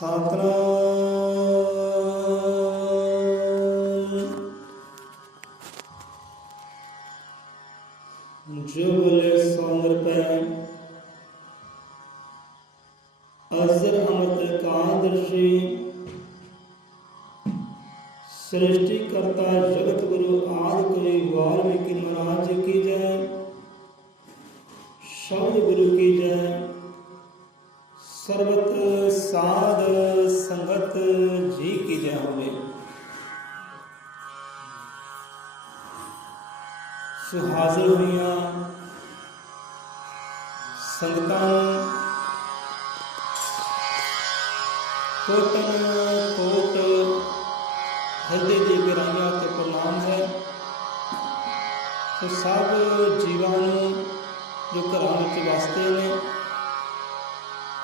सतनाम। जो बोले सौंदर पै अजर अमृत एकादशी। सृष्टि करता जगत गुरु आदि कवि वाल्मीकि महाराज की जय। शब्द गुरु की जय। सर्वत साध संगत जी की जय होवे। सो हाजिर हुईयां संगतां कोटन कोट हृदय की गहराइयां ते प्रणाम है। तो सब जीवां नूं जो घरां विच वसदे ने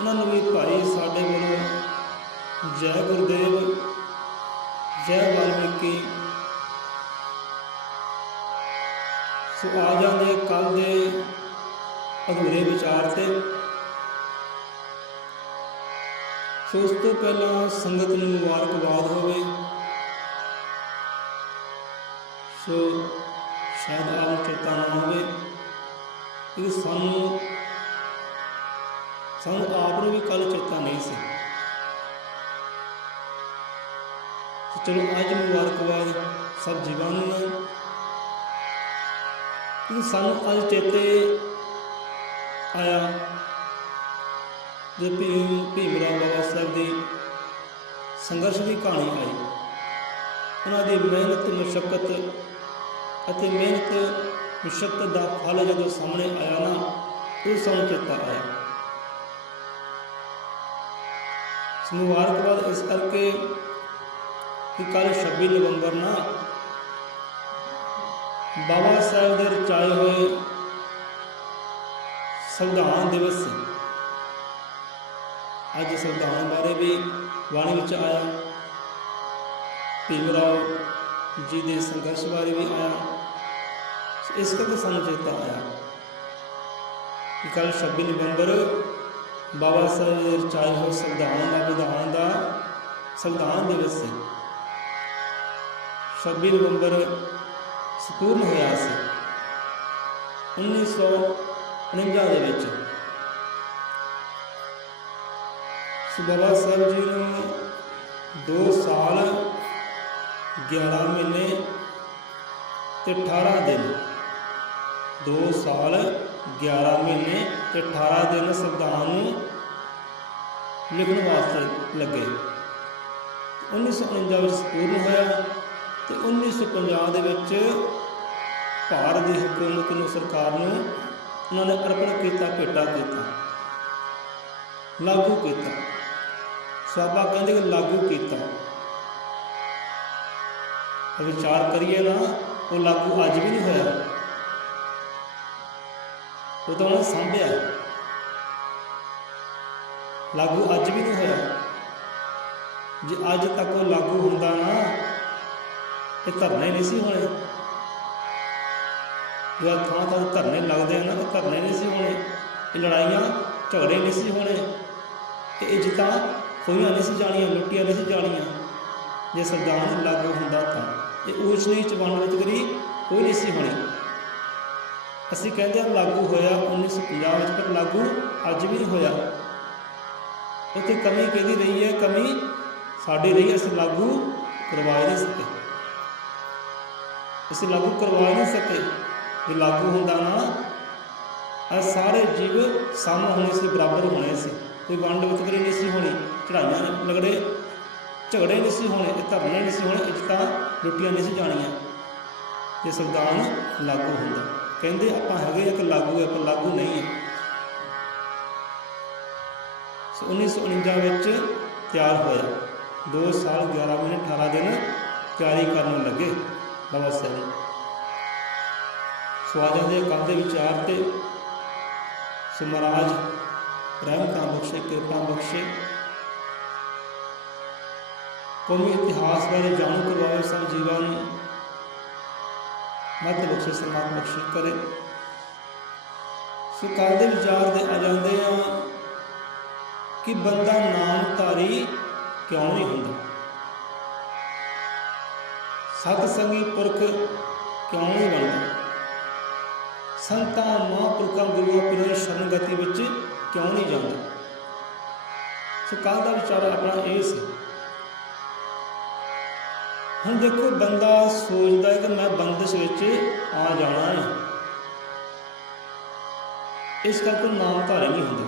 उन्होंने भी भाई साढ़े वालों जय गुरुदेव जय वाल्मीकि। सो आ जाते कल के अधूरे विचार से। सो उस तो पहला संगत नूं मुबारकबाद होवे। सो शायद आप चेता ना होवे कि सानू आपने भी कल चेता नहीं सी। तो चलो अज मुबारकबाद सब जीवां नूं कि सानू अज चेते आया जो भीमराव बाबा साहब की संघर्ष की कहानी आई। उन्होंने मेहनत मुशक्कत अते मेहनत मुशक्कत का फल जो सामने आया ना तो सानू चेता आया। मुबारकबाद इस करके कि कल 26 नवंबर ना बाबा साहब के रचाए हुए संविधान दिवस। अज संविधान बारे भी वाणी में आया, भीमराव जी के संघर्ष बारे भी आया। इस करके सानू चेता आया कि कल 26 नवंबर बाबा साहब के रचाए हुए विधान का संविधान दिवस है। 26 नवंबर संपूर्ण होया से 1949 के विच। बाबा साहब जी ने 2 साल 11 महीने ते 18 दिन 2 साल 11 महीने ते 18 दिन संविधान लिखने वास्ते लगे। 1949 में संपूर्ण होया तो 1950 के विच भारत की हुकूमत नूं सरकार नूं उन्होंने अर्पण किया, भेटा किया, लागू किया। स्वाबा कहते कि लागू किया। विचार करिए ना वो लागू अज भी नहीं होया। वो तो उन्होंने सांभिया, लागू अज भी नहीं होया। जे अज तक वो लागू होंदा ना ये धरने नहीं सी होने। जो थां थां धरने लगते हैं ना तो धरने नहीं सी होने, ये लड़ाइयाँ झगड़े नहीं सी होने, ये इज्जत खोइयां नहीं सी जानियां, लुटियां नहीं सी जानियां। जे संविधान लागू होंदा तां ये ऊच नीच वंड वितकरी कोई नहीं सी होनी। असीं कहते हैं लागू होया 1950 पर लागू अज भी नहीं होया। उत्थे कमी किहदी रही है? कमी साडी रही, असीं लागू करवा नहीं सके। असीं लागू करवा नहीं सके। जे लागू होंदा ना सारे जीव सम होने से, बराबर होने से, कोई वंड वितकरी नहीं सी होनी, चढ़ाइयां लगड़े झगड़े नहीं सी होने, धरने नहीं सी होने, इज्जतां लुटियां नहीं सी जानियां जे संविधान लागू होंदा। कहते आपां हैगे कि लागू है पर लागू नहीं है। 1949 में तैयार होया। 2 साल 11 महीने 18 दिन तैयारी करने लगे बाबा साहब। स्वाजा के कल के विचार से सो महाराज रहमतां बख्शे, कृपा बख्शे, कौमी इतिहास बारे जानू करवाए सब जीवां नूं। मत बख्शे, सम्मान बख्शे करे। सो कल के विचार दे आ जाते हैं कि बंदा नामधारी ਕਿਉਂ ਨਹੀਂ ਹੁੰਦਾ? ਸਤ ਸੰਗੀ ਪੁਰਖ ਕਿਉਂ ਨਹੀਂ ਬਣਦਾ? ਸੰਤਾਂ ਮਹਾਂਪੁਰਖਾਂ ਗੁਰੂਆਂ ਪੀਰਾਂ ਦੀ ਸ਼ਰਨ ਗਤੀ ਵਿੱਚ ਕਿਉਂ ਨਹੀਂ ਜਾਂਦਾ? ਸੋ ਕੱਲ੍ਹ ਦਾ ਵਿਚਾਰ ਆਪਣਾ ਇਹ ਸੀ। ਹੁਣ ਦੇਖੋ, ਬੰਦਾ ਸੋਚਦਾ ਹੈ ਕਿ ਮੈਂ ਬੰਦਿਸ਼ ਵਿੱਚ ਆ ਜਾਣਾ ਹੈ, ਇਸ ਕਰਕੇ ਨਾਮਧਾਰੀ ਨਹੀਂ ਹੁੰਦਾ,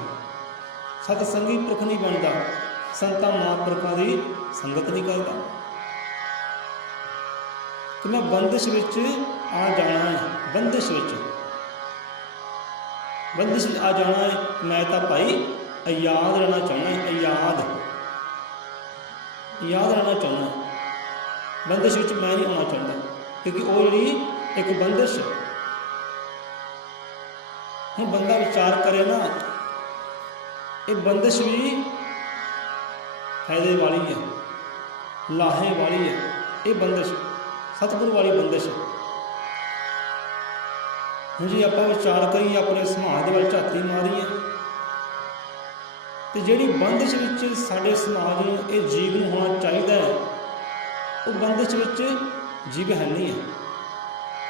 ਸਤ ਸੰਗੀ ਪੁਰਖ ਨਹੀਂ ਬਣਦਾ, ਸੰਤਾਂ ਮਹਾਂਪੁਰਖਾਂ ਦੀ ਸੰਗਤ ਨਹੀਂ ਕਰਦਾ ਕਿ ਮੈਂ ਬੰਦਿਸ਼ ਵਿੱਚ ਆ ਜਾਣਾ ਹੈ। ਬੰਦਿਸ਼ ਵਿੱਚ ਆ ਜਾਣਾ ਹੈ। ਮੈਂ ਤਾਂ ਭਾਈ ਆਜ਼ਾਦ ਰਹਿਣਾ ਚਾਹੁੰਦਾ ਹੈ, ਆਜ਼ਾਦ ਰਹਿਣਾ ਚਾਹੁੰਦਾ। ਬੰਦਿਸ਼ ਵਿੱਚ ਮੈਂ ਨਹੀਂ ਆਉਣਾ ਚਾਹੁੰਦਾ, ਕਿਉਂਕਿ ਉਹ ਜਿਹੜੀ ਇੱਕ ਬੰਦਿਸ਼। ਹੁਣ ਬੰਦਾ ਵਿਚਾਰ ਕਰੇ ਨਾ, ਇਹ ਬੰਦਿਸ਼ ਵੀ ਫਾਇਦੇ ਵਾਲੀ ਹੈ, ਲਾਹੇ ਵਾਲੀ ਹੈ। ਇਹ ਬੰਦਿਸ਼ ਸਤਿਗੁਰੂ ਵਾਲੀ ਬੰਦਿਸ਼। ਹੁਣ ਜੀ ਆਪਾਂ ਵਿਚਾਰ ਕਰੀਏ, ਆਪਣੇ ਸਮਾਜ ਦੇ ਵੱਲ ਝਾਤੀ ਮਾਰੀਏ, ਤੇ ਜਿਹੜੀ ਬੰਦਿਸ਼ ਵਿੱਚ ਸਾਡੇ ਸਮਾਜ ਨੂੰ ਇਹ ਜੀਵ ਨੂੰ ਹੋਣਾ ਚਾਹੀਦਾ ਹੈ, ਉਹ ਬੰਦਿਸ਼ ਵਿੱਚ ਜੀਵ ਹੈ ਨਹੀਂ ਹੈ।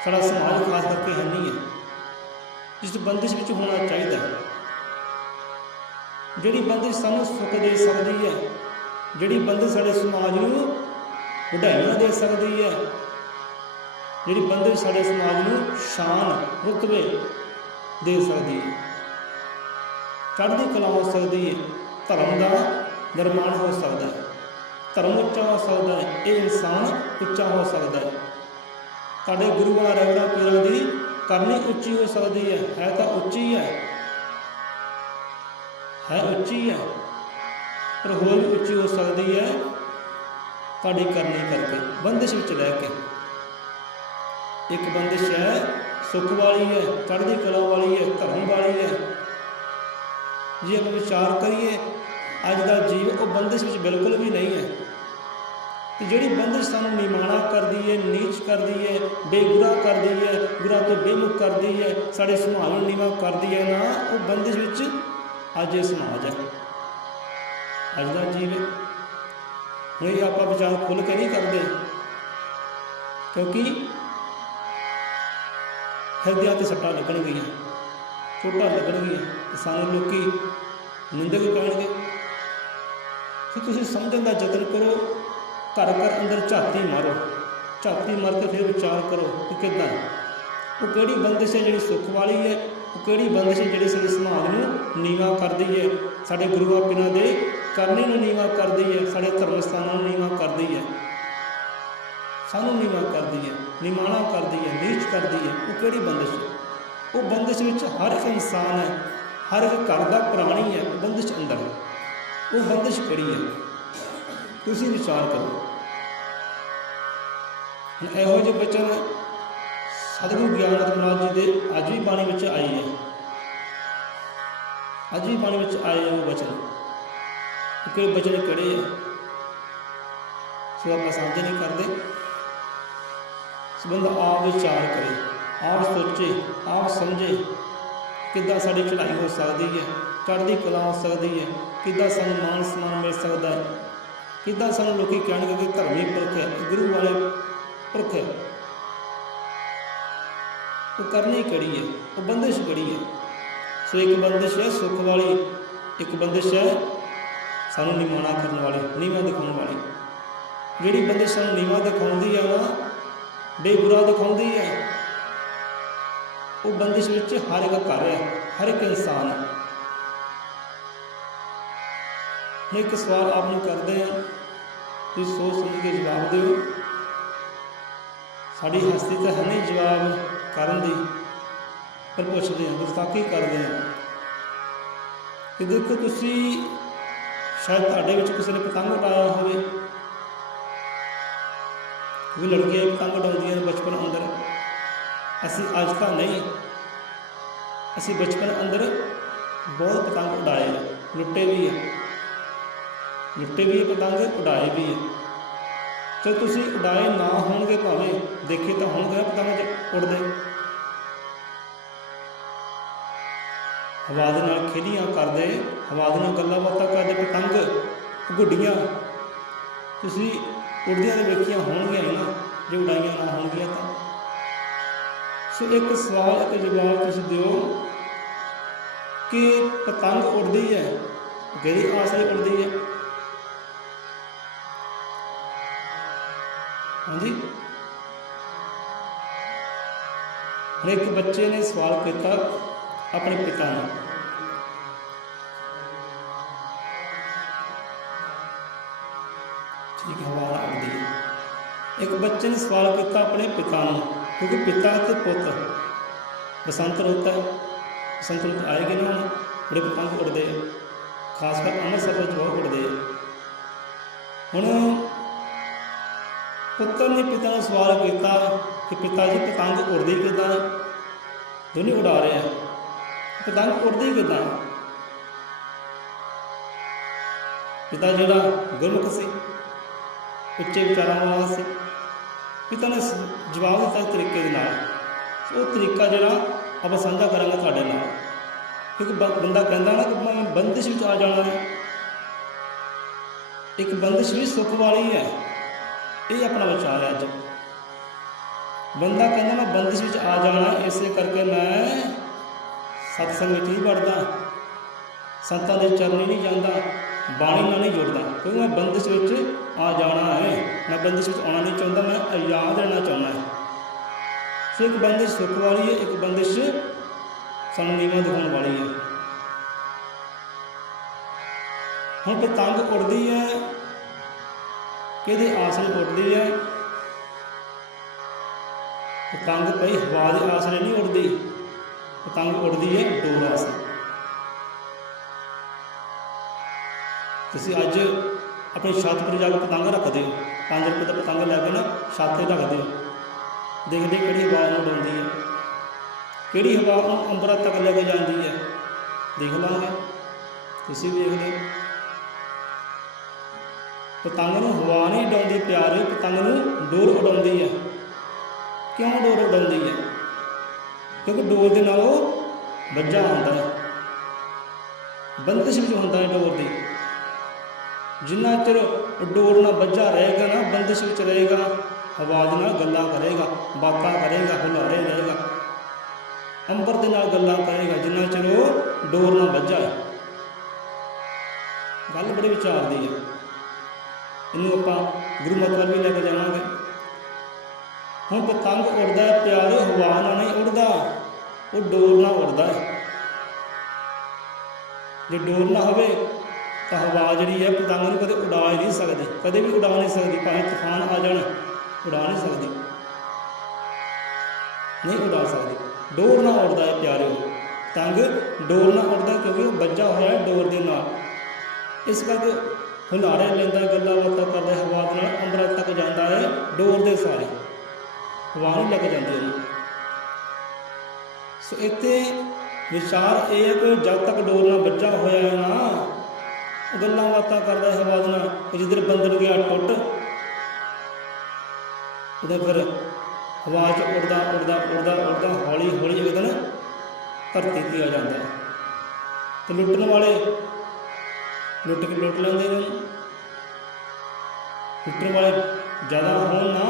ਸਾਡਾ ਸਮਾਜ ਖਾਸ ਕਰਕੇ ਹੈ ਨਹੀਂ ਹੈ ਜਿਸ ਬੰਦਿਸ਼ ਵਿੱਚ ਹੋਣਾ ਚਾਹੀਦਾ ਹੈ। ਜਿਹੜੀ ਬੰਦਿਸ਼ ਸਾਨੂੰ ਸੁੱਖ ਦੇ ਸਕਦੀ ਹੈ, ਜਿਹੜੀ ਬੰਦਿਸ਼ ਸਾਡੇ ਸਮਾਜ ਨੂੰ ਵਧਾਈਆਂ ਦੇ ਸਕਦੀ ਹੈ, ਜਿਹੜੀ ਬੰਦਿਸ਼ ਸਾਡੇ ਸਮਾਜ ਨੂੰ ਸ਼ਾਨ ਰੁਤਬੇ ਦੇ ਸਕਦੀ ਹੈ, ਚੜ੍ਹਦੀ ਕਲਾ ਹੋ ਸਕਦੀ ਹੈ, ਧਰਮ ਦਾ ਨਿਰਮਾਣ ਹੋ ਸਕਦਾ ਹੈ, ਧਰਮ ਉੱਚਾ ਹੋ ਸਕਦਾ ਹੈ, ਇਹ ਇਨਸਾਨ ਉੱਚਾ ਹੋ ਸਕਦਾ ਹੈ। ਸਾਡੇ ਗੁਰੂਆਂ ਰਹਿਬਰਾਂ ਪੀਰਾਂ ਦੀ ਕਰਨੀ ਉੱਚੀ ਹੋ ਸਕਦੀ ਹੈ ਤਾਂ ਉੱਚੀ ਹੈ, ਉੱਚੀ ਹੈ, ਪਰ ਹੋਰ ਵੀ ਉੱਚੀ ਹੋ ਸਕਦੀ ਹੈ ਤੁਹਾਡੀ ਕਰਨੀ ਕਰਕੇ, ਬੰਦਿਸ਼ ਵਿੱਚ ਰਹਿ ਕੇ। ਇੱਕ ਬੰਦਿਸ਼ ਹੈ ਸੁੱਖ ਵਾਲੀ ਹੈ, ਚੜ੍ਹਦੀ ਕਲਾ ਵਾਲੀ ਹੈ, ਧਰਮ ਵਾਲੀ ਹੈ। ਜੇ ਆਪਾਂ ਵਿਚਾਰ ਕਰੀਏ, ਅੱਜ ਦਾ ਜੀਵ ਉਹ ਬੰਦਿਸ਼ ਵਿੱਚ ਬਿਲਕੁਲ ਵੀ ਨਹੀਂ ਹੈ। ਅਤੇ ਜਿਹੜੀ ਬੰਦਿਸ਼ ਸਾਨੂੰ ਨਿਮਾਣਾ ਕਰਦੀ ਹੈ, ਨੀਚ ਕਰਦੀ ਹੈ, ਬੇਗੁਰਾ ਕਰਦੀ ਹੈ, ਗੁਰਾਂ ਤੋਂ ਬੇਮੁਖ ਕਰਦੀ ਹੈ, ਸਾਡੇ ਸਮਾਜ ਨੂੰ ਨੀਵਾਂ ਕਰਦੀ ਹੈ ਨਾ, ਉਹ ਬੰਦਿਸ਼ ਵਿੱਚ ਅੱਜ ਇਹ ਸਮਾਜ ਹੈ, ਅੱਜ ਦਾ ਜੀਵ ਹੈ। ਹੁਣ ਇਹ ਆਪਾਂ ਵਿਚਾਰ ਖੁੱਲ੍ਹ ਕੇ ਨਹੀਂ ਕਰਦੇ, ਕਿਉਂਕਿ ਹਿਰਦਿਆਂ 'ਤੇ ਸੱਟਾਂ ਲੱਗਣਗੀਆਂ, ਚੋਟਾਂ ਲੱਗਣਗੀਆਂ, ਅਤੇ ਸਾਨੂੰ ਲੋਕ ਨਿੰਦਕ ਕਹਿਣਗੇ। ਫਿਰ ਤੁਸੀਂ ਸਮਝਣ ਦਾ ਯਤਨ ਕਰੋ, ਘਰ ਅੰਦਰ ਝਾਤੀ ਮਾਰੋ, ਝਾਤੀ ਮਾਰ ਕੇ ਫਿਰ ਵਿਚਾਰ ਕਰੋ ਕਿ ਕਿੱਦਾਂ ਉਹ ਕਿਹੜੀ ਬੰਦਿਸ਼ ਹੈ ਜਿਹੜੀ ਸੁੱਖ ਵਾਲੀ ਹੈ, ਉਹ ਕਿਹੜੀ ਬੰਦਿਸ਼ ਹੈ ਜਿਹੜੀ ਸਾਡੇ ਸਮਾਜ ਨੂੰ ਨੀਵਾਂ ਕਰਦੀ ਹੈ, ਸਾਡੇ ਗੁਰੂਆਂ ਪੀਰਾਂ ਦੇ ਕਰਨੀ ਨੂੰ ਨੀਵਾਂ ਕਰਦੀ ਹੈ, ਸਾਡੇ ਧਰਮ ਸਥਾਨਾਂ ਨੂੰ ਨੀਵਾਂ ਕਰਦੀ ਹੈ, ਸਾਨੂੰ ਨੀਵਾਂ ਕਰਦੀ ਹੈ, ਨਿਮਾਣਾ ਕਰਦੀ ਹੈ, ਨੀਚ ਕਰਦੀ ਹੈ। ਉਹ ਕਿਹੜੀ ਬੰਦਿਸ਼ ਹੈ? ਉਹ ਬੰਦਿਸ਼ ਵਿੱਚ ਹਰ ਇੱਕ ਇਨਸਾਨ ਹੈ, ਹਰ ਇੱਕ ਘਰ ਦਾ ਪ੍ਰਾਣੀ ਹੈ, ਉਹ ਬੰਦਿਸ਼ ਅੰਦਰ ਹੈ। ਉਹ ਬੰਦਿਸ਼ ਕਿਹੜੀ ਹੈ? ਤੁਸੀਂ ਵਿਚਾਰ ਕਰੋ। ਹੁਣ ਇਹੋ ਜਿਹੇ ਬਚਨ ਸਤਿਗੁਰੂ ਗਿਆਨਤ ਮਹਾਰਾਜ ਜੀ ਦੇ ਅੱਜ ਵੀ ਬਾਣੀ ਵਿੱਚ ਆਈ ਹੈ, ਅੱਜ ਵੀ ਬਾਣੀ ਵਿੱਚ ਆਏ ਹੈ ਉਹ ਬਚਨ। ਕਿਹੜੇ ਬਚਨ ਕਿਹੜੇ ਹੈ? ਸੋ ਆਪਾਂ ਸਮਝ ਨਹੀਂ ਕਰਦੇ। ਸੋ ਬੰਦਾ ਆਪ ਵਿਚਾਰ ਕਰੇ, ਆਪ ਸੋਚੇ, ਆਪ ਸਮਝੇ ਕਿੱਦਾਂ ਸਾਡੀ ਚੜ੍ਹਾਈ ਹੋ ਸਕਦੀ ਹੈ, ਚੜ੍ਹਦੀ ਕਲਾ ਹੋ ਸਕਦੀ ਹੈ, ਕਿੱਦਾਂ ਸਾਨੂੰ ਮਾਨ ਸਨਮਾਨ ਮਿਲ ਸਕਦਾ ਹੈ, ਕਿੱਦਾਂ ਸਾਨੂੰ ਲੋਕ ਕਹਿਣਗੇ ਕਿ ਧਰਮੀ ਪੁਰਖ ਹੈ, ਗੁਰੂ ਵਾਲੇ ਪੁਰਖ ਹੈ। ਉਹ ਕਰਨੀ ਕਿਹੜੀ ਹੈ? ਉਹ ਬੰਦਿਸ਼ ਕਿਹੜੀ ਹੈ? ਸੋ ਇੱਕ ਬੰਦਿਸ਼ ਹੈ ਸੁੱਖ ਵਾਲੀ, ਇੱਕ ਬੰਦਿਸ਼ ਹੈ ਸਾਨੂੰ ਨਿਮਾਣਾ ਕਰਨ ਵਾਲੀ, ਨੀਵਾਂ ਦਿਖਾਉਣ ਵਾਲੀ। ਜਿਹੜੀ ਬੰਦਿਸ਼ ਸਾਨੂੰ ਨੀਵਾਂ ਦਿਖਾਉਂਦੀ ਹੈ ਨਾ, ਬੇਬੁਰਾ ਦਿਖਾਉਂਦੀ ਹੈ, ਉਹ ਬੰਦਿਸ਼ ਵਿੱਚ ਹਰ ਇੱਕ ਘਰ ਹੈ, ਹਰ ਇੱਕ ਇਨਸਾਨ ਹੈ। ਹੁਣ ਇੱਕ ਸਵਾਲ ਆਪ ਨੂੰ ਕਰਦੇ ਹਾਂ, ਤੁਸੀਂ ਸੋਚ ਸਮਝ ਕੇ ਜਵਾਬ ਦਿਓ। ਸਾਡੀ ਹਸਤੀ ਤਾਂ ਹੈ ਨਹੀਂ ਜਵਾਬ ਕਰਨ ਦੀ, ਪਰ ਪੁੱਛਦੇ ਹਾਂ, ਗੁਸਤਾਖੀ ਕਰਦੇ ਹਾਂ ਕਿ ਦੇਖੋ ਤੁਸੀਂ ਸ਼ਾਇਦ ਤੁਹਾਡੇ ਵਿੱਚ ਕਿਸੇ ਨੇ ਪਤੰਗ ਉਡਾਇਆ ਹੋਵੇ, ਵੀ ਲੜਕੀਆਂ ਪਤੰਗ ਉਡਾਉਂਦੀਆਂ ਨੇ ਬਚਪਨ ਅੰਦਰ। ਅਸੀਂ ਅੱਜ ਤਾਂ ਨਹੀਂ, ਅਸੀਂ ਬਚਪਨ ਅੰਦਰ ਬਹੁਤ ਪਤੰਗ ਉਡਾਏ, ਲੁੱਟੇ ਵੀ ਹੈ, ਲੁੱਟੇ ਵੀ ਹੈ ਪਤੰਗ, ਉਡਾਏ ਵੀ ਹੈ। ਚਲੋ ਤੁਸੀਂ ਉਡਾਏ ਨਾ ਹੋਣਗੇ, ਭਾਵੇਂ ਦੇਖੇ ਤਾਂ ਹੋਣਗੇ ਪਤੰਗ ਉਡਦੇ, ਹਵਾ ਦੇ ਨਾਲ ਖੇਡੀਆਂ ਕਰਦੇ, ਹਵਾ ਦੇ ਨਾਲ ਗੱਲਾਂ ਬਾਤਾਂ ਕਰਦੇ, ਪਤੰਗ ਗੁੱਡੀਆਂ ਤੁਸੀਂ ਉੱਡਦੀਆਂ ਤਾਂ ਵੇਖੀਆਂ ਹੋਣਗੀਆਂ ਹੀ ਨਾ, ਜੇ ਉਡਾਈਆਂ ਨਾ ਹੋਣਗੀਆਂ ਤਾਂ। ਸੋ ਇੱਕ ਸਵਾਲ ਇੱਕ ਜਵਾਬ ਤੁਸੀਂ ਦਿਓ ਕਿ ਪਤੰਗ ਉੱਡਦੀ ਹੈ, ਕਿਹਦੀ ਆਸ ਲਈ ਉੱਡਦੀ ਹੈ? ਹਾਂਜੀ, ਹੁਣ ਇੱਕ ਬੱਚੇ ਨੇ ਸਵਾਲ ਕੀਤਾ ਆਪਣੇ ਪਿਤਾ ਨੂੰ, ਠੀਕ ਹੈ, ਹਵਾ ਨਾਲ ਉੱਡਦੀ ਹੈ। ਇੱਕ ਬੱਚੇ ਨੇ ਸਵਾਲ ਕੀਤਾ ਆਪਣੇ ਪਿਤਾ ਨੂੰ, ਕਿਉਂਕਿ ਪਿਤਾ ਅਤੇ ਪੁੱਤ, ਬਸੰਤ ਰੁੱਤ ਹੈ, ਬਸੰਤ ਰੁੱਤ ਆਏਗੀ ਨਾ, ਹੁਣ ਬੜੇ ਪਤੰਗ ਉੱਡਦੇ ਆ, ਖਾਸ ਕਰ ਅੰਮ੍ਰਿਤਸਰ ਵਿੱਚ ਬਹੁਤ ਉੱਡਦੇ ਆ। ਹੁਣ ਪੁੱਤਰ ਨੇ ਪਿਤਾ ਨੂੰ ਸਵਾਲ ਕੀਤਾ ਕਿ ਪਿਤਾ ਜੀ ਪਤੰਗ ਉੱਡਦੀ ਕਿੱਦਾਂ? ਦੋਨੇ ਉਡਾ ਰਹੇ ਆ, ਪਤੰਗ ਉੱਡਦੀ ਕਿੱਦਾਂ? ਪਿਤਾ ਜਿਹੜਾ ਗੁਰਮੁਖ ਸੀ, ਉੱਚੇ ਵਿਚਾਰਾਂ ਵਾਲਾ ਸੀ, ਪਿਤਾ ਨੇ ਜਵਾਬ ਦਿੱਤਾ ਇਸ ਤਰੀਕੇ ਦੇ ਨਾਲ। ਉਹ ਤਰੀਕਾ ਜਿਹੜਾ ਆਪਾਂ ਸਾਂਝਾ ਕਰਾਂਗੇ ਤੁਹਾਡੇ ਨਾਲ, ਕਿਉਂਕਿ ਬੰਦਾ ਕਹਿੰਦਾ ਨਾ ਕਿ ਮੈਂ ਬੰਦਿਸ਼ ਵਿੱਚ ਆ ਜਾਣਾ ਹੈ। ਇੱਕ ਬੰਦਿਸ਼ ਵੀ ਸੁੱਖ ਵਾਲੀ ਹੈ, ਇਹ ਆਪਣਾ ਵਿਚਾਰ ਹੈ। ਅੱਜ ਬੰਦਾ ਕਹਿੰਦਾ ਮੈਂ ਬੰਦਿਸ਼ ਵਿੱਚ ਆ ਜਾਣਾ, ਇਸੇ ਕਰਕੇ ਮੈਂ ਸਤਸੰਗ ਵਿੱਚ ਨਹੀਂ ਵੜਦਾ, ਸੰਤਾਂ ਦੇ ਚਰਨੀ ਨਹੀਂ ਜਾਂਦਾ, ਬਾਣੀ ਨਾਲ ਨਹੀਂ ਜੁੜਦਾ, ਕਿਉਂਕਿ ਮੈਂ ਬੰਦਿਸ਼ ਵਿੱਚ ਆ ਜਾਣਾ ਹੈ, ਮੈਂ ਬੰਦਿਸ਼ ਵਿੱਚ ਆਉਣਾ ਨਹੀਂ ਚਾਹੁੰਦਾ, ਮੈਂ ਆਜ਼ਾਦ ਰਹਿਣਾ ਚਾਹੁੰਦਾ ਹੈ। ਸੋ ਇੱਕ ਬੰਦਿਸ਼ ਸੁੱਖ ਵਾਲੀ ਹੈ, ਇੱਕ ਬੰਦਿਸ਼ ਸਾਨੂੰ ਨੀਵਾਂ ਦਿਖਾਉਣ ਵਾਲੀ ਹੈ। ਹੁਣ ਪਤੰਗ ਉੱਡਦੀ ਹੈ, ਕਿਹਦੇ ਆਸਰੇ ਉੱਡਦੀ ਹੈ? ਪਤੰਗ ਭਾਈ ਹਵਾ ਦੇ ਆਸਰੇ ਨਹੀਂ ਉੱਡਦੀ, ਪਤੰਗ ਉੱਡਦੀ ਹੈ ਡੋਰ ਆਸਰੇ। ਤੁਸੀਂ ਅੱਜ ਆਪਣੀ ਛੱਤ 'ਤੇ ਜਾ ਕੇ ਪਤੰਗ ਰੱਖਦੇ ਹੋ, 5 ਰੁਪਏ ਦਾ ਪਤੰਗ ਲੈ ਕੇ ਨਾ ਛੱਤ 'ਤੇ ਰੱਖਦੇ ਹੋ, ਦੇਖਦੇ ਕਿਹੜੀ ਹਵਾ ਨੂੰ ਉਡਾਉਂਦੀ ਹੈ, ਕਿਹੜੀ ਹਵਾ ਨੂੰ ਅੰਬਰਾਂ ਤੱਕ ਲੈ ਕੇ ਜਾਂਦੀ ਹੈ, ਦੇਖ ਲਾਂਗੇ, ਤੁਸੀਂ ਵੇਖ ਲਿਓ। ਪਤੰਗ ਨੂੰ ਹਵਾ ਨਹੀਂ ਉਡਾਉਂਦੀ ਪਿਆਰੇ, ਪਤੰਗ ਨੂੰ ਡੋਰ ਉਡਾਉਂਦੀ ਹੈ। ਕਿਉਂ ਡੋਰ ਉਡਾਉਂਦੀ ਹੈ? ਕਿਉਂਕਿ ਡੋਰ ਦੇ ਨਾਲ ਉਹ ਬੱਝਾ ਹੁੰਦਾ ਹੈ, ਬੰਦਿਸ਼ ਵਿੱਚ ਹੁੰਦਾ ਹੈ ਡੋਰ ਦੀ। ਜਿੰਨਾ ਚਿਰ ਡੋਰ ਨਾਲ ਬੱਝਾ ਰਹੇਗਾ ਨਾ, ਬੰਦਿਸ਼ ਵਿੱਚ ਰਹੇਗਾ, ਹਵਾ ਦੇ ਨਾਲ ਗੱਲਾਂ ਕਰੇਗਾ, ਬਾਤਾਂ ਕਰੇਗਾ, ਹੁਲਾਰੇ ਰਹੇਗਾ, ਅੰਬਰ ਦੇ ਨਾਲ ਗੱਲਾਂ ਕਰੇਗਾ, ਜਿੰਨਾ ਚਿਰ ਉਹ ਡੋਰ ਨਾਲ ਬੱਝਾ ਹੈ। ਗੱਲ ਬੜੀ ਵਿਚਾਰ ਦੀ ਹੈ, ਇਹਨੂੰ ਆਪਾਂ ਗੁਰੂ ਮਤ ਵੱਲ ਵੀ ਲੈ ਕੇ ਜਾਵਾਂਗੇ। ਹੁਣ ਪਤੰਗ ਉੱਡਦਾ ਹੈ ਪਿਆਰੇ, ਹਵਾ ਨਾਲ ਨਹੀਂ ਉੱਡਦਾ, ਉਹ ਡੋਰ ਨਾਲ ਉੱਡਦਾ ਹੈ। ਜੇ ਡੋਰ ਨਾ ਹੋਵੇ ਤਾਂ ਹਵਾ ਜਿਹੜੀ ਹੈ ਪਤੰਗ ਨੂੰ ਕਦੇ ਉਡਾ ਹੀ ਨਹੀਂ ਸਕਦੀ, ਕਦੇ ਵੀ ਉਡਾ ਨਹੀਂ ਸਕਦੀ, ਭਾਵੇਂ ਤੂਫਾਨ ਆ ਜਾਣ ਉਡਾ ਨਹੀਂ ਸਕਦੀ, ਨਹੀਂ ਉਡਾ ਸਕਦੀ। ਡੋਰ ਨਾਲ ਉੱਡਦਾ ਹੈ ਪਿਆਰਿਓ, ਪਤੰਗ ਡੋਰ ਨਾਲ ਉੱਡਦਾ, ਕਿਉਂਕਿ ਉਹ ਬੱਝਾ ਹੋਇਆ ਡੋਰ ਦੇ ਨਾਲ। ਇਸ ਕਰਕੇ ਹੁਲਾਰੇ ਲੈਂਦਾ, ਗੱਲਾਂ ਬਾਤਾਂ ਕਰਦਾ, ਹਵਾ ਦੇ ਨਾਲ ਅੰਬਰਾਂ ਤੱਕ ਜਾਂਦਾ ਹੈ, ਡੋਰ ਦੇ ਸਾਰੇ, ਹਵਾ ਨਹੀਂ ਲੈ ਕੇ ਜਾਂਦੀ ਉਹਨੂੰ। ਸੋ ਇੱਥੇ ਵਿਚਾਰ ਇਹ ਹੈ ਕਿ ਜਦ ਤੱਕ ਡੋਰ ਨਾਲ ਬੱਝਾ ਹੋਇਆ ਹੈ ਨਾ, ਉਹ ਗੱਲਾਂ ਬਾਤਾਂ ਕਰਦਾ ਹਵਾ ਦੇ ਨਾਲ, ਜਿੱਧਰ ਬੰਦਨ ਗਿਆ ਟੁੱਟ, ਉਹਦਾ ਫਿਰ ਹਵਾ 'ਚ ਉੱਡਦਾ ਉੱਡਦਾ ਉੱਡਦਾ ਉੱਡਦਾ ਹੌਲੀ ਹੌਲੀ ਇੱਕ ਦਿਨ ਧਰਤੀ 'ਤੇ ਆ ਜਾਂਦਾ ਹੈ। ਅਤੇ ਲੁੱਟਣ ਵਾਲੇ ਲੁੱਟ ਲੈਂਦੇ ਨੇ, ਲੁੱਟਣ ਵਾਲੇ ਜ਼ਿਆਦਾ ਹੋਣ ਨਾ,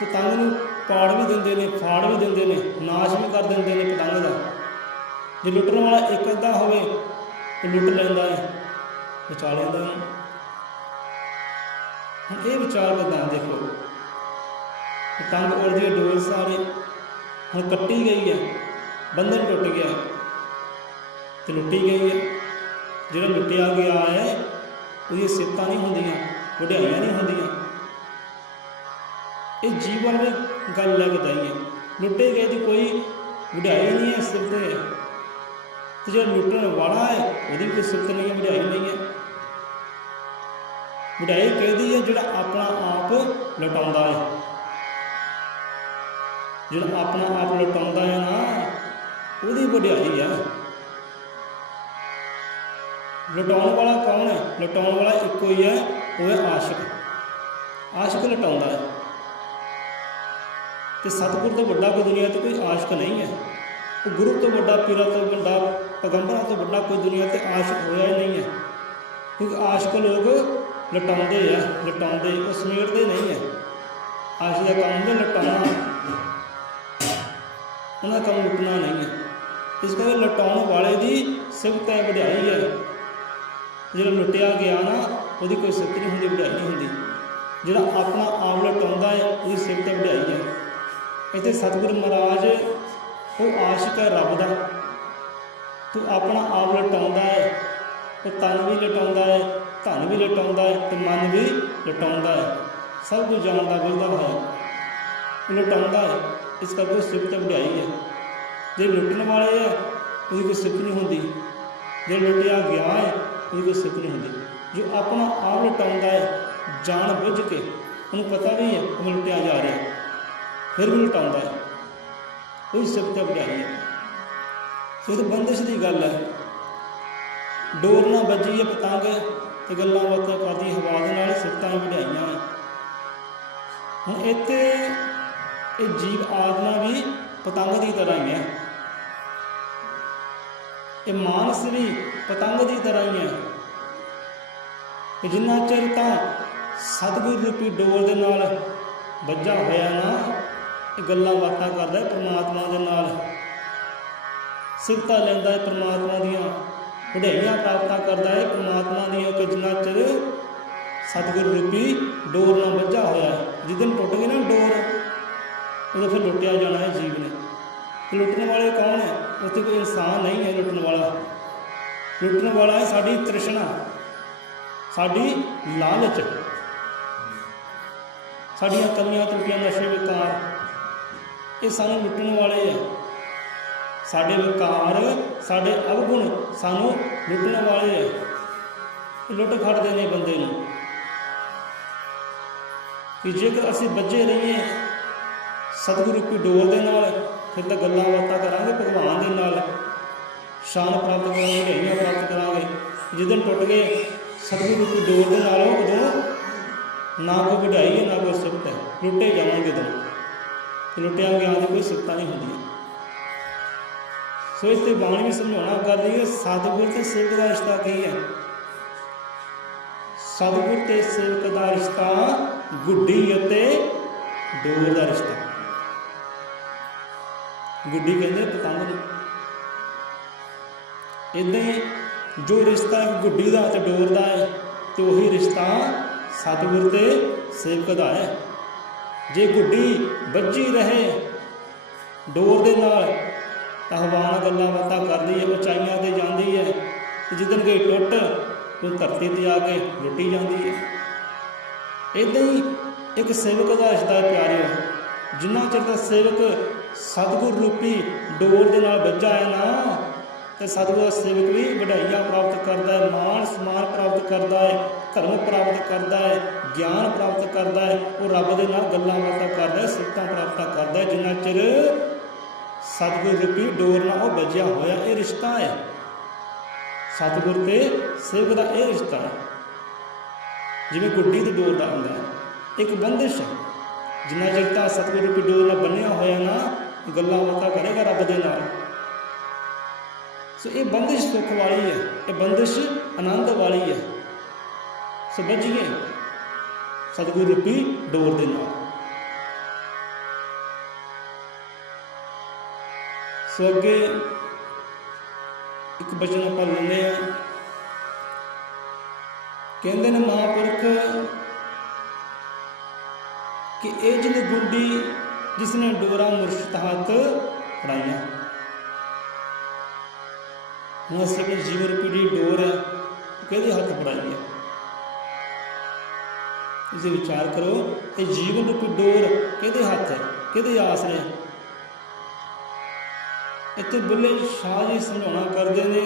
ਪਤੰਗ ਨੂੰ ਪਾੜ ਵੀ ਦਿੰਦੇ ਨੇ, ਫਾੜ ਵੀ ਦਿੰਦੇ ਨੇ, ਨਾਸ਼ ਵੀ ਕਰ ਦਿੰਦੇ ਨੇ ਪਤੰਗ ਦਾ। ਜੇ ਲੁੱਟਣ ਵਾਲਾ ਇੱਕ ਅੱਧਾ ਹੋਵੇ ਉਹ ਲੁੱਟ ਲੈਂਦਾ ਹੈ, ਬਚਾ ਲੈਂਦਾ ਹੈ। ਹੁਣ ਇਹ ਵਿਚਾਰ ਕਿੱਦਾਂ? ਦੇਖੋ, ਪਤੰਗ ਉੱਡਦੀ ਹੈ ਡੋਰ ਸਾਰੇ, ਹੁਣ ਕੱਟੀ ਗਈ ਹੈ, ਬੰਧਨ ਟੁੱਟ ਗਿਆ ਅਤੇ ਲੁੱਟੀ ਗਈ ਹੈ। ਜਿਹੜਾ ਲੁੱਟਿਆ ਗਿਆ ਹੈ ਉਹਦੀਆਂ ਸਿਫਤਾਂ ਨਹੀਂ ਹੁੰਦੀਆਂ, ਵਡਿਆਈਆਂ ਨਹੀਂ ਹੁੰਦੀਆਂ। ਇਹ ਜੀਵਨ ਵੀ ਗੱਲ ਲੈ ਕੇ ਦਾਈ ਹੈ, ਲੁੱਟੇ ਗਏ ਦੀ ਕੋਈ ਵਡਿਆਈ ਨਹੀਂ ਹੈ, ਸਿਫਤ ਹੈ। ਅਤੇ ਜਿਹੜਾ ਲੁੱਟਣ ਵਾਲਾ ਹੈ ਉਹਦੀ ਕੋਈ ਸਿਫਤ ਨਹੀਂ ਹੈ, ਵਡਿਆਈ ਨਹੀਂ ਹੈ। ਵਡਿਆਈ ਕਹਿੰਦੀ ਹੈ ਜਿਹੜਾ ਆਪਣਾ ਆਪ ਲੁਟਾਉਂਦਾ ਹੈ, ਜਿਹੜਾ ਆਪਣਾ ਆਪ ਲੁਟਾਉਂਦਾ ਹੈ ਨਾ, ਉਹਦੀ ਵਡਿਆਈ ਹੈ। ਲੁਟਾਉਣ ਵਾਲਾ ਕੌਣ ਹੈ? ਲੁਟਾਉਣ ਵਾਲਾ ਇੱਕੋ ਹੀ ਹੈ, ਉਹ ਹੈ ਆਸ਼ਿਕ। ਆਸ਼ਿਕ ਲੁਟਾਉਂਦਾ ਹੈ, ਅਤੇ ਸਤਿਗੁਰ ਤੋਂ ਵੱਡਾ ਕੋਈ ਦੁਨੀਆ 'ਤੇ ਕੋਈ ਆਸ਼ਿਕ ਨਹੀਂ ਹੈ। ਉਹ ਗੁਰੂ ਤੋਂ ਵੱਡਾ, ਪੀਰਾਂ ਤੋਂ ਵੱਡਾ, ਪੈਗੰਬਰਾਂ ਤੋਂ ਵੱਡਾ ਕੋਈ ਦੁਨੀਆ 'ਤੇ ਆਸ਼ਿਕ ਹੋਇਆ ਹੀ ਨਹੀਂ ਹੈ। ਕਿਉਂਕਿ ਆਸ਼ਿਕ ਲੋਕ ਲਟਾਉਂਦੇ ਆ, ਲਟਾਉਂਦੇ, ਉਹ ਸਮੇਟਦੇ ਨਹੀਂ ਹੈ। ਆਸ਼ੀ ਦਾ ਕੰਮ ਹੁੰਦਾ ਲਟਾਉਣਾ, ਉਹਨਾਂ ਦਾ ਕੰਮ ਲੁੱਟਣਾ ਨਹੀਂ ਹੈ। ਇਸ ਕਰਕੇ ਲਟਾਉਣ ਵਾਲੇ ਦੀ ਸਿਫਤ ਹੈ, ਵਡਿਆਈ ਹੈ। ਜਿਹੜਾ ਲੁੱਟਿਆ ਗਿਆ ਨਾ ਉਹਦੀ ਕੋਈ ਸਿਫਤ ਨਹੀਂ ਹੁੰਦੀ, ਵਡਿਆਈ ਨਹੀਂ ਹੁੰਦੀ। ਜਿਹੜਾ ਆਪਣਾ ਆਪ ਲਟਾਉਂਦਾ ਹੈ ਉਹਦੀ ਸਿਫਤ ਹੈ, ਵਡਿਆਈ ਹੈ। ਇੱਥੇ ਸਤਿਗੁਰੂ ਮਹਾਰਾਜ ਉਹ ਆਸ਼ਿਕ ਹੈ ਰੱਬ ਦਾ। ਤੂੰ ਆਪਣਾ ਆਪ ਲਟਾਉਂਦਾ ਹੈ, ਉਹ ਤਨ ਵੀ ਲਟਾਉਂਦਾ ਹੈ, ਧਨ ਵੀ ਲਟਾਉਂਦਾ ਹੈ ਅਤੇ ਮਨ ਵੀ ਲਟਾਉਂਦਾ ਹੈ। ਸਭ ਕੁਝ ਜਾਣਦਾ ਬੁੱਝਦਾ ਹੋਇਆ ਉਹ ਲਟਾਉਂਦਾ ਹੈ। ਇਸ ਕਰਕੇ ਉਹ ਸਿਫਤ ਵਡਿਆਈ ਹੈ। ਜੇ ਲੁੱਟਣ ਵਾਲੇ ਹੈ ਉਹਦੀ ਕੋਈ ਸਿਫਤ ਨਹੀਂ ਹੁੰਦੀ, ਜੇ ਲੁੱਟਿਆ ਗਿਆ ਹੈ ਉਹਦੀ ਕੋਈ ਸਿਫਤ ਨਹੀਂ ਹੁੰਦੀ। ਜੋ ਆਪਣਾ ਆਪ ਲਟਾਉਂਦਾ ਹੈ ਜਾਣ ਬੁੱਝ ਕੇ, ਉਹਨੂੰ ਪਤਾ ਵੀ ਹੈ ਉਹ ਲੁੱਟਿਆ ਜਾ ਰਿਹਾ, ਫਿਰ ਵੀ ਲਟਾਉਂਦਾ ਹੈ, ਉਹਦੀ ਸਿਫਤ ਵਡਿਆਈ ਹੈ। ਸੋ ਇਹ ਤਾਂ ਬੰਦਿਸ਼ ਦੀ ਗੱਲ ਹੈ। ਡੋਰ ਨਾਲ ਵੱਜੀ ਹੈ ਪਤੰਗ ਅਤੇ ਗੱਲਾਂ ਬਾਤਾਂ ਕਰਦੀ ਹਵਾ ਦੇ ਨਾਲ, ਸਿਫਤਾਂ ਵਡਿਆਈਆਂ ਹੈ। ਹੁਣ ਇੱਥੇ ਇਹ ਜੀਵ ਆਤਮਾ ਵੀ ਪਤੰਗ ਦੀ ਤਰ੍ਹਾਂ ਹੀ ਹੈ, ਇਹ ਮਾਨਸ ਵੀ ਪਤੰਗ ਦੀ ਤਰ੍ਹਾਂ ਹੀ ਹੈ। ਕਿ ਜਿੰਨਾ ਚਿਰ ਤਾਂ ਸਤਿਗੁਰੂ ਰੂਪੀ ਡੋਰ ਦੇ ਨਾਲ ਵੱਜਾ ਹੋਇਆ ਨਾ, ਇਹ ਗੱਲਾਂ ਬਾਤਾਂ ਕਰਦਾ ਪਰਮਾਤਮਾ ਦੇ ਨਾਲ, ਸਿਫਤਾਂ ਲੈਂਦਾ ਹੈ ਪਰਮਾਤਮਾ ਦੀਆਂ, ਵਡਿਆਈਆਂ ਪ੍ਰਾਪਤਾਂ ਕਰਦਾ ਹੈ ਪਰਮਾਤਮਾ ਦੀਆਂ। ਕਿ ਜਿੰਨਾ ਚਿਰ ਸਤਿਗੁਰੂ ਰੂਪੀ ਡੋਰ ਨਾਲ ਵੱਜਾ ਹੋਇਆ ਹੈ। ਜਿਸ ਦਿਨ ਟੁੱਟ ਗਈ ਨਾ ਡੋਰ, ਉਦੋਂ ਫਿਰ ਲੁੱਟਿਆ ਜਾਣਾ ਹੈ ਜੀਵ ਨੇ। ਲੁੱਟਣ ਵਾਲੇ ਕੌਣ ਹੈ? ਉੱਥੇ ਕੋਈ ਇਨਸਾਨ ਨਹੀਂ ਹੈ ਲੁੱਟਣ ਵਾਲਾ। ਲੁੱਟਣ ਵਾਲਾ ਹੈ ਸਾਡੀ ਤ੍ਰਿਸ਼ਨਾ, ਸਾਡੀ ਲਾਲਚ, ਸਾਡੀਆਂ ਕਮੀਆਂ ਤਰੁੱਟੀਆਂ, ਨਸ਼ੇ ਵਿਕਾਰ, ਇਹ ਸਾਨੂੰ ਲੁੱਟਣ ਵਾਲੇ ਆ। ਸਾਡੇ ਵਿਕਾਰ, ਸਾਡੇ ਅਵਗੁਣ ਸਾਨੂੰ ਲੁੱਟਣ ਵਾਲੇ ਆ। ਲੁੱਟ ਖੜਦੇ ਨੇ ਬੰਦੇ ਨੂੰ। ਕਿ ਜੇਕਰ ਅਸੀਂ ਬੱਝੇ ਰਹੀਏ ਸਤਿਗੁਰੂ ਰੂਪੀ ਡੋਰ ਦੇ ਨਾਲ, ਫਿਰ ਤਾਂ ਗੱਲਾਂ ਬਾਤਾਂ ਕਰਾਂਗੇ ਭਗਵਾਨ ਦੇ ਨਾਲ, ਸ਼ਾਨ ਪ੍ਰਾਪਤ ਕਰਾਂਗੇ, ਵਡਿਆਈਆਂ ਪ੍ਰਾਪਤ ਕਰਾਂਗੇ। ਜਿਸ ਦਿਨ ਟੁੱਟ ਗਏ ਸਤਿਗੁਰੂ ਰੂਪੀ ਡੋਰ ਦੇ ਨਾਲ, ਉਦੋਂ ਨਾ ਕੋਈ ਵਡਿਆਈ ਹੈ ਨਾ ਕੋਈ ਸਿਫਤ ਹੈ, ਲੁੱਟੇ ਜਾਵਾਂਗੇ। ਉਦੋਂ ਲੁੱਟਿਆ ਗਿਆ ਦੀ ਕੋਈ ਸਿਫਤਾਂ ਨਹੀਂ ਹੁੰਦੀਆਂ। ਸੋ ਇਸ 'ਤੇ ਬਾਣੀ ਵੀ ਸਮਝਾਉਣਾ ਕਰ ਰਹੀ ਹੈ, ਸਤਿਗੁਰ ਅਤੇ ਸੇਵਕ ਦਾ ਰਿਸ਼ਤਾ ਕੀ ਹੈ। ਸਤਿਗੁਰ ਅਤੇ ਸੇਵਕ ਦਾ ਰਿਸ਼ਤਾ ਗੁੱਡੀ ਅਤੇ ਡੋਰ ਦਾ ਰਿਸ਼ਤਾ। ਗੁੱਡੀ ਕਹਿੰਦੇ ਪਤੰਗ ਨੂੰ। ਇੱਦਾਂ ਹੀ ਜੋ ਰਿਸ਼ਤਾ ਗੁੱਡੀ ਦਾ ਅਤੇ ਡੋਰ ਦਾ ਹੈ, ਅਤੇ ਉਹੀ ਰਿਸ਼ਤਾ ਸਤਿਗੁਰ ਅਤੇ ਸੇਵਕ ਦਾ ਹੈ। ਜੇ ਗੁੱਡੀ ਵੱਜੀ ਰਹੇ ਡੋਰ ਦੇ ਨਾਲ ਤਾਂ ਹਵਾ ਨਾਲ ਗੱਲਾਂ ਬਾਤਾਂ ਕਰਦੀ ਹੈ, ਉਚਾਈਆਂ 'ਤੇ ਜਾਂਦੀ ਹੈ। ਅਤੇ ਜਿਸ ਦਿਨ ਗਈ ਟੁੱਟ, ਉਹ ਧਰਤੀ 'ਤੇ ਆ ਕੇ ਲੁੱਟੀ ਜਾਂਦੀ ਹੈ। ਇੱਦਾਂ ਹੀ ਇੱਕ ਸੇਵਕ ਦਾ ਰਿਸ਼ਤਾ ਪਿਆਰਿਓ, ਜਿੰਨਾ ਚਿਰ ਦਾ ਸੇਵਕ ਸਤਿਗੁਰ ਰੂਪੀ ਡੋਰ ਦੇ ਨਾਲ ਵੱਜਾ ਹੈ ਨਾ, ਅਤੇ ਸਤਿਗੁਰ ਦਾ ਸੇਵਕ ਵੀ ਵਡਿਆਈਆਂ ਪ੍ਰਾਪਤ ਕਰਦਾ ਹੈ, ਮਾਣ ਸਨਮਾਨ ਪ੍ਰਾਪਤ ਕਰਦਾ ਹੈ, ਧਰਮ ਪ੍ਰਾਪਤ ਕਰਦਾ ਹੈ, ਗਿਆਨ ਪ੍ਰਾਪਤ ਕਰਦਾ ਹੈ। ਉਹ ਰੱਬ ਦੇ ਨਾਲ ਗੱਲਾਂ ਬਾਤਾਂ ਕਰਦਾ ਹੈ, ਸਿਫਤਾਂ ਪ੍ਰਾਪਤ ਕਰਦਾ ਹੈ, ਜਿੰਨਾ ਚਿਰ ਸਤਿਗੁਰ ਰੂਪੀ ਡੋਰ ਨਾਲ ਉਹ ਵੱਜਿਆ ਹੋਇਆ। ਇਹ ਰਿਸ਼ਤਾ ਹੈ ਸਤਿਗੁਰ ਅਤੇ ਸੇਵਕ ਦਾ, ਇਹ ਰਿਸ਼ਤਾ ਹੈ। ਜਿਵੇਂ ਗੁੱਡੀ ਅਤੇ ਡੋਰ ਦਾ ਹੁੰਦਾ ਹੈ, ਇੱਕ ਬੰਦਿਸ਼ ਹੈ। ਜਿੰਨਾ ਚਿਰ ਤਾਂ ਸਤਿਗੁਰ ਰੂਪੀ ਡੋਰ ਨਾਲ ਬੰਨਿਆ ਹੋਇਆ ਨਾ, ਗੱਲਾਂ ਬਾਤਾਂ ਕਰੇਗਾ ਰੱਬ ਦੇ ਨਾਲ। ਸੋ ਇਹ ਬੰਦਿਸ਼ ਸੁੱਖ ਵਾਲੀ ਹੈ, ਇਹ ਬੰਦਿਸ਼ ਆਨੰਦ ਵਾਲੀ ਹੈ। ਸੋ ਬੱਝੀਏ ਸਤਿਗੁਰ ਰੂਪੀ ਡੋਰ ਦੇ ਨਾਲ। ਸੋ ਅੱਗੇ ਇੱਕ ਬਚਨ ਆਪਾਂ ਲੈਂਦੇ ਹਾਂ। ਕਹਿੰਦੇ ਨੇ ਮਹਾਂਪੁਰਖ ਕਿ ਇਹ ਜਿਹੀ ਗੁੱਡੀ ਜਿਸਨੇ ਡੋਰਾ ਮੁਰਸ਼ਿਦ ਹੱਥ ਫੜਾਈਆਂ। ਹੁਣ ਅਸੀਂ ਆਪਣੀ ਜੀਵਨ ਰੂਪੀ ਦੀ ਡੋਰ ਹੈ, ਕਿਹਦੇ ਹੱਥ ਫੜਾਈ ਹੈ? ਇਸੇ ਵਿਚਾਰ ਕਰੋ, ਇਹ ਜੀਵਨ ਰੂਪੀ ਡੋਰ ਕਿਹਦੇ ਹੱਥ ਹੈ, ਕਿਹਦੇ ਆਸਰੇ? ਇੱਥੇ ਬੁੱਲੇ ਸ਼ਾਹ ਜੀ ਸਮਝਾਉਣਾ ਕਰਦੇ ਨੇ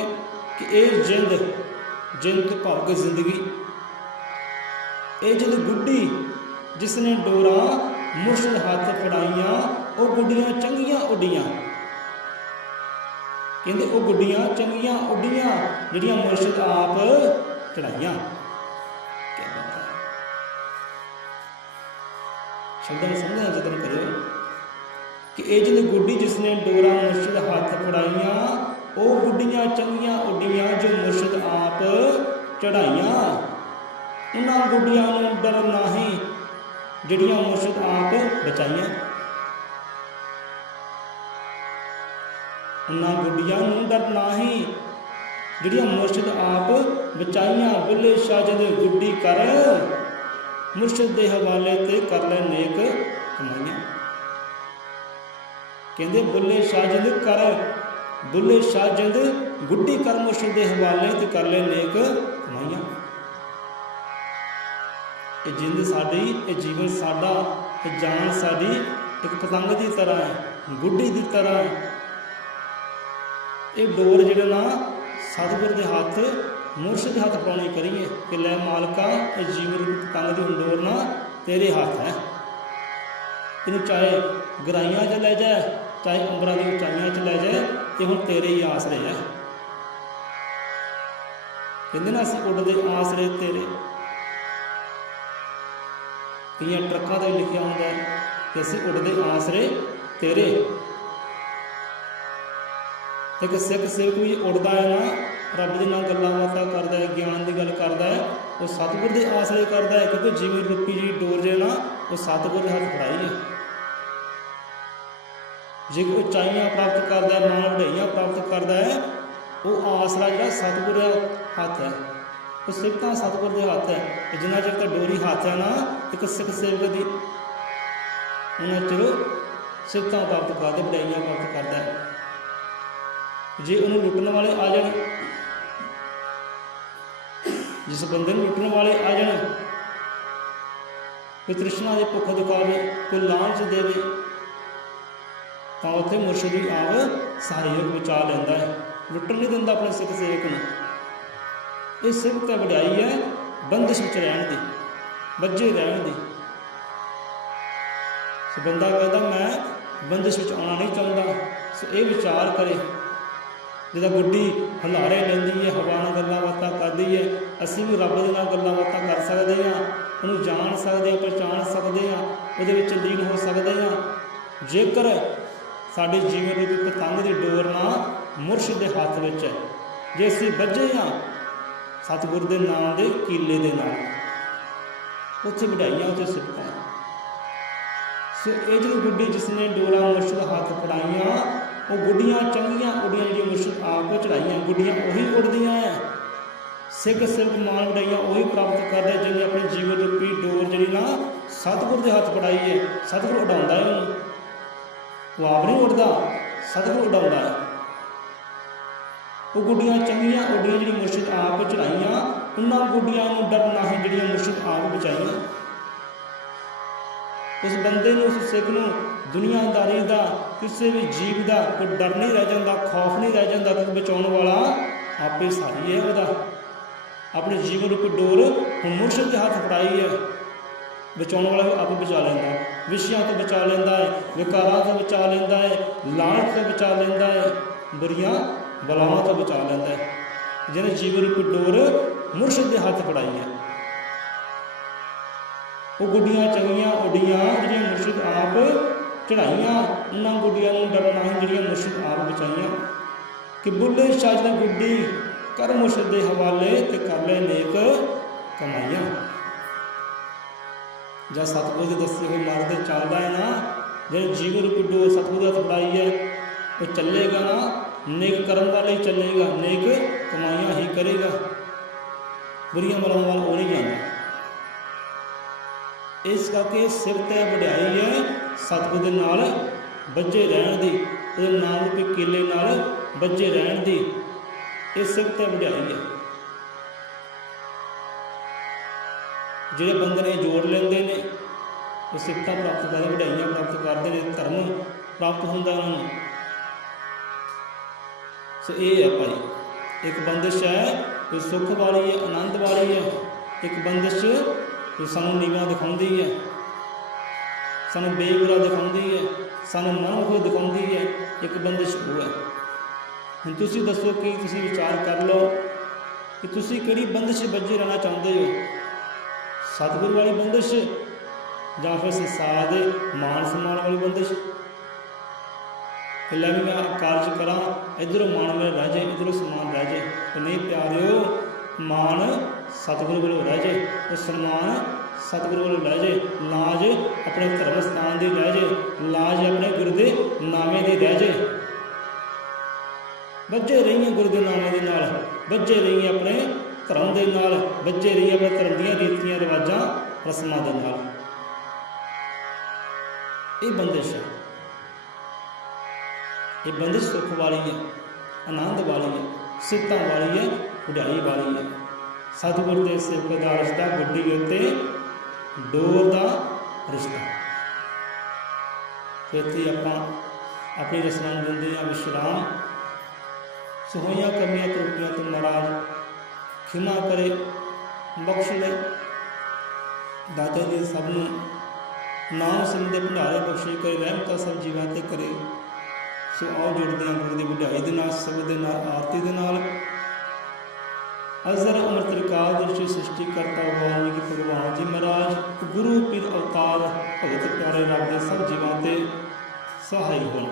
ਕਿ ਇਹ ਜਿੰਦ ਭਗ ਜ਼ਿੰਦਗੀ, ਇਹ ਜਿਹੜੀ ਗੁੱਡੀ ਜਿਸਨੇ ਡੋਰਾ ਮੁਰਸ਼ਿਦ ਹੱਥ ਫੜਾਈਆਂ, ਉਹ ਗੁੱਡੀਆਂ ਚੰਗੀਆਂ ਉੱਡੀਆਂ। ਕਹਿੰਦੇ ਉਹ ਗੁੱਡੀਆਂ ਚੰਗੀਆਂ ਉੱਡੀਆਂ ਜਿਹੜੀਆਂ ਮੁਰਸ਼ਿਦ ਆਪ ਚੜਾਈਆਂ। ਸ਼ਬਦਾਂ ਨੂੰ ਸਮਝਣਾ ਯਤਨ ਕਰਿਓ ਕਿ ਇਹ ਜਿਹੜੀ ਗੁੱਡੀ ਜਿਸਨੇ ਡੋਰਾ ਮੁਰਸ਼ਿਦ ਹੱਥ ਫੜਾਈਆਂ, ਉਹ ਗੁੱਡੀਆਂ ਚੰਗੀਆਂ ਉੱਡੀਆਂ ਜੋ ਮੁਰਸ਼ਿਦ ਆਪ ਚੜਾਈਆਂ। उन्हां गुडियां नूं डर नाही जिहड़ियां मुर्शद आप बचाइयां। उन्हां गुडियां नूं डर नाही जिहड़ियां मुर्शद आप बचाइयां। बुल्ले शाह जद गुड्डी कर मुर्शद दे हवाले ते कर ले नेक कमाइयां। कहंदे बुल्ले शाह जद कर, बुल्ले शाह जद गुड्डी कर मुर्शद दे हवाले ते कर ले नेक कमाइयां। ये जिंद साडी, ये जीवन साडा, ये जान साडी एक पतंग की तरह है, गुड्डी की तरह है। ये डोर जिहड़ा ना सतगुर के हाथ, मुर्शद के हाथ पाउणी करिए कि लै मालका ये जीवन रूप पतंग की डोर ना तेरे हाथ है। इनू चाहे गराइयां च लै जाए, चाहे अंबरां दी उचाइयां च लै जाए, ये हुण तेरे ही आसरे है। कहंदे ना असीं उड्डदे आसरे तेरे। कई ट्रकों पर लिखा होंगे कि असीं उड़दे आसरे तेरे। एक सिख सेवक भी उड़ता है ना, रब के नाल गल्लां बातां करता है, ज्ञान की गल करता है, वो सतगुर के आसरे करता है। क्योंकि जीवन रूपी जी डोर जो ना वो सतगुर के हाथ फड़ाई है। जे कोई उचाइयां प्राप्त करता है, मान वड्याइयां प्राप्त करता है, वो आसरा जो सतगुर हाथ है, वो सिफतां सतगुर के हाथ है। जिन्ना चਿਰ ਤਾਂ डोरी हाथ है ना एक सिख सेवक की, उन्ना चिर सिफतां प्राप्त करता, वड्याइयां प्राप्त करता है। जे उन्होंने लुटन वाले आ जाए, जिस बंदे लुटन वाले आ जाए, कोई तृष्णा की भुख दिखावे, कोई लालच देवे, तो उत्थे मुर्शद भी आप सहयोग बचा लेंदा है, लुटन नहीं दिंदा अपने सिख सेवक नूं। ये सिफत है, वड्याई है बंदिश विच रहण दी, बज्झे रहण दी। सो बंदा कहता मैं बंदिश विच आउणा नहीं चाहुंदा, सो ये विचार करे। जिदा गुड्डी हलारे लैंदी है, हवा नाल गल्लां बातां करदी है, असीं भी रब दे नाल गल्लां बातां कर सकदे हां, उहनूं जाण सकदे हां, पहचान सकदे हां, उहदे विच लीन हो सकदे हां, जेकर साडी जीवन रूपी पतंग दी डोर ना मुर्शद दे हत्थ विच है। जे असीं बज्झे हां सतगुर के नाम के कीले के नाम, उत्थे वड्याइयां, उत्थे सिफतां। सो ये जो गुड्डी जिसने डोरा मुर्शद हाथ फड़ाइयां, वो गुड्डियां चंगियां उड़ियां जी मुर्शद आप चढ़ाइयां, गुड्डियां उही उड़दियां है। सिख सिर्फ मान वड्याइयां उही प्राप्त करदा जिन्हें अपने जीवन रूपी डोर जी ना सतगुर के हाथ फड़ाई है। सतगुर उड़ाउंदा है उन्हें, वो आप नहीं उड़दा, सतगुर उड़ाउंदा है। वो गुड्डियां चंगियां उड़ियां जी मुर्शद आप चढ़ाइयां, उन्होंने गुड्डियां नूं डर नहीं जिहड़ियां मुर्शद आप बचाइयां। उस बंदे नूं, उस सिख नूं दुनियादारी का, किसी भी जीव का कोई डर नहीं रह जाता, खौफ नहीं रह जाता, क्योंकि बचाने वाला आपे सहाई है। वह अपने जीवन रूपी डोर हुण मुर्शद के हाथ फड़ाई है, बचाने वाला आप बचा लेंदा, विषयां तो बचा लेंदा है, विकारां तो बचा लेंदा है, लालच तो बचा लेंदा है, बुरियां बलावां तो बचा लेंदा है, जिन्हें जीवन रूपी डोर मुर्शद के हाथ फड़ाई है। वो गुड्डियां चंगियां उड़ियां जिहड़ियां मुर्शद आप चढ़ाइयां, उन्होंने गुड्डियां नूं डर नहीं जिहड़ियां मुर्शद आप बचाइयां। कि बुल्ले शाह ने गुड्डी कर मुर्शद के हवाले ते कर ले नेक कमाइयां। जब सतगुर के दसे हुए मार्ग से चलता है ना, जो जीवन रूपी डोर सतगुर के हाथ फड़ाई है, वो चलेगा ना नेक कर्म वाले ही चलेगा, नेक कमाइयां ही करेगा, बुरियां बलावां वाल वो नहीं जाता। इस करके सिफत है, वड्याई है सतगुर दे नाल बज्झे रहण दी, उहदे नाम रूपी कीले नाल बज्झे रहण दी, ये सिफत है, वड्याई है। जिहड़े बंदे ने जोड़ लेंदे ने वो सिफतां प्राप्त करदे, वड्याइयां प्राप्त करदे ने, धर्म प्राप्त हुंदा उन्हां नूं। सो ये है भाई, एक बंदिश है जो सुख वाली है, आनंद वाली है, एक बंदिश जो सानू नीवा दिखाती है, सानू बेबुरा दिखाती है, सानू मनमुख दिखाती है, एक बंदिश वो है। हुण तुसीं दसो कि तुसीं विचार कर लो कि तुसीं किहड़ी बंदिश बज्झे रहना चाहुंदे हो, सतगुर वाली बंदिश जां फिर संसार दे मान सम्मान वाली बंदिश। लै भी मैं कारज करा, इधरों मान मेरा रह जाए, इधरों समान रह जाए। तो नहीं प्यारिओ, मान सतगुरु कोलों लै जे, वो सन्मान सतगुरु कोलों लै जे, लाज अपने धर्म स्थान की लै जे, लाज अपने गुरु के नामे की लै जे। बच्चे रहिए गुरु के नामे के नाल, बच्चे रहिए अपने धर्म के नाल, बच्चे रहिए अपने धर्म दी रीतियां रिवाजां रस्मां दे नाल। ये बंदिश है, ये बंदिश सुख वाली है, आनंद वाली है, सिफतां वाली है, वड्याई वाली है। सतगुरु के सेवक का रिश्ता गुड्डी उत्ते डोर का रिश्ता। इत्थे आपां अपनी रस्मां नूं दिंदे हां विश्राम। सो होइयां कमियां त्रुटियां तो महाराज खिमा करे, बख्श ले। दाता जी सबनों नाम सिमरन दे भंडारे बख्शे करे, रहमतां सब जीवां ते करे। सो आओ जुड़ते हैं गुरु की वड्याई दे नाल, शब्द दे नाल, आरती दे नाल। अजर अमर त्रिकाल दृष्टि सृष्टि करता वाल्मीकि भगवान जी महाराज गुरु पीर अवतार भगत प्यारे रब दे सब जीवां ते सहाय होण।